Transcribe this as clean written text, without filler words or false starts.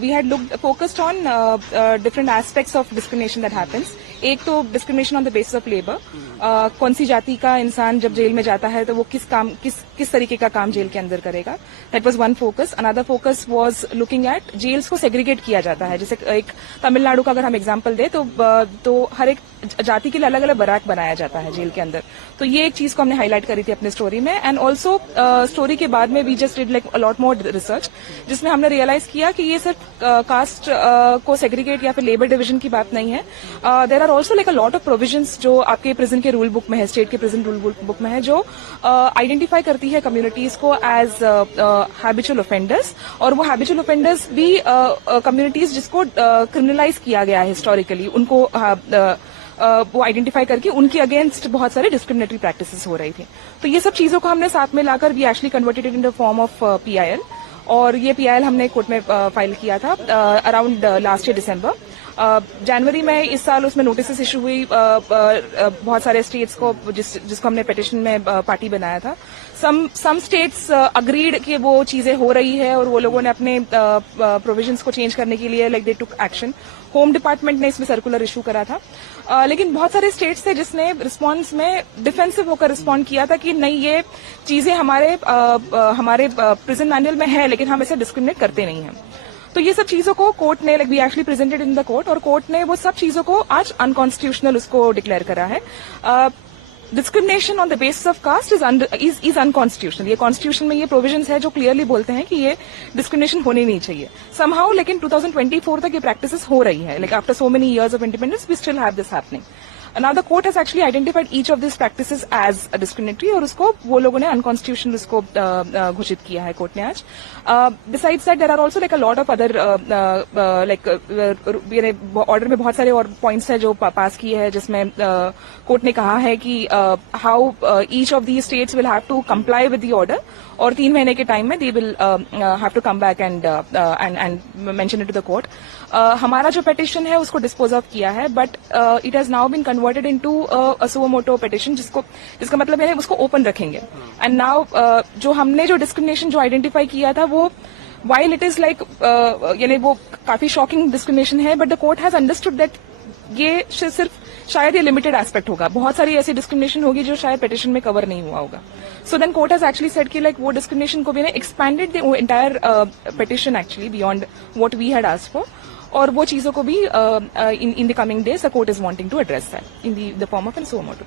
we had focused on different aspects of discrimination that happens. एक तो discrimination on the basis of labor. कौन सी जाति का इंसान जब जेल में जाता है तो वो किस तरीके का काम जेल के अंदर करेगा. That was one focus. Another focus was looking at jails को segregate किया जाता है. जैसे एक तमिलनाडु का अगर हम एग्जांपल दें तो हर एक जाति के लिए अलग अलग बराक बनाया जाता है जेल के अंदर. तो ये एक चीज को हमने हाईलाइट करी थी अपने स्टोरी में. एंड ऑल्सो स्टोरी के बाद में we just did like a lot more research, जिसमें हमने रियलाइज किया कि ये सिर्फ कास्ट को सेग्रीगेट या फिर लेबर डिवीजन की बात नहीं है. There are also like a lot of provisions जो आपके प्रिजन के रूल बुक में है, स्टेट के प्रिजन रूल बुक में है, जो आइडेंटिफाई करती है कम्युनिटीज को एज हैबिचुअल ऑफेंडर्स. और वो हैबिचुअल ऑफेंडर्स भी कम्युनिटीज जिसको क्रिमिनलाइज किया गया है हिस्टोरिकली, उनको वो आइडेंटिफाई करके उनके अगेंस्ट बहुत सारे डिस्क्रिमिनेटरी प्रैक्टिसेस हो रही थी. तो ये सब चीजों को हमने साथ में लाकर we actually converted in the form of PIL. और ये PIL हमने कोर्ट में फाइल किया था अराउंड लास्ट ईयर दिसंबर. जनवरी में इस साल उसमें नोटिस इशू हुई बहुत सारे स्टेट्स को, जिसको हमने पिटिशन में पार्टी बनाया था. सम स्टेट्स अग्रीड कि वो चीजें हो रही है और वो लोगों ने अपने प्रोविजंस को चेंज करने के लिए like they took action. Home department ने इसमें सर्कुलर इशू करा था. लेकिन बहुत सारे स्टेट्स थे जिसने रिस्पांस में डिफेंसिव होकर रिस्पॉन्ड किया था कि नहीं, ये चीजें हमारे प्रिजन मैनुअल में है लेकिन हम इसे डिस्क्रिमिनेट करते नहीं हैं. तो ये सब चीजों को कोर्ट ने like we actually presented in the court, और कोर्ट ने वो सब चीजों को आज अनकॉन्स्टिट्यूशनल उसको डिक्लेयर करा है. Discrimination on the basis of caste is unconstitutional. ये कॉन्स्टिट्यूशन में ये प्रोविजंस है जो क्लियरली बोलते हैं कि ये डिस्क्रिमिनेशन होनी नहीं चाहिए. समहाउ लेकिन 2024 तक ये प्रैक्टिसेस हो रही है. Like after so many years of independence we still have this happening. Now the court has actually identified each of these practices as a discriminatory, और उसको वो लोगों ने अनकॉन्स्टिट्यूशनल उसको घोषित किया है कोर्ट ने आज. Besides that, there are also like a lot of other order में बहुत सारे और पॉइंट्स हैं जो पास किए हैं, जिसमें कोर्ट ने कहा है कि how each of the states will have to comply with the order, और 3 महीने के टाइम में they will have to come back and mention it to the court. हमारा जो पिटिशन है उसको डिस्पोज ऑफ किया है, but it has now been converted into a suo motu petition, जिसका मतलब है उसको ओपन रखेंगे. एंड नाउ जो हमने जो डिस्क्रिमिनेशन जो आइडेंटिफाई किया था वो while it is like यानी वो काफी शॉकिंग डिस्क्रिमिनेशन है, but the court has understood that ये सिर्फ शायद ये लिमिटेड एस्पेक्ट होगा. बहुत सारी ऐसी डिस्क्रिमिनेशन होगी जो शायद पिटिशन में कवर नहीं हुआ होगा. So then court has actually said कि लाइक वो डिस्क्रिमिनेशन को भी ने expanded the entire petition actually beyond what we had asked for, और वो चीजों को भी in the coming days the court is wanting to address that in the form of an suo motto.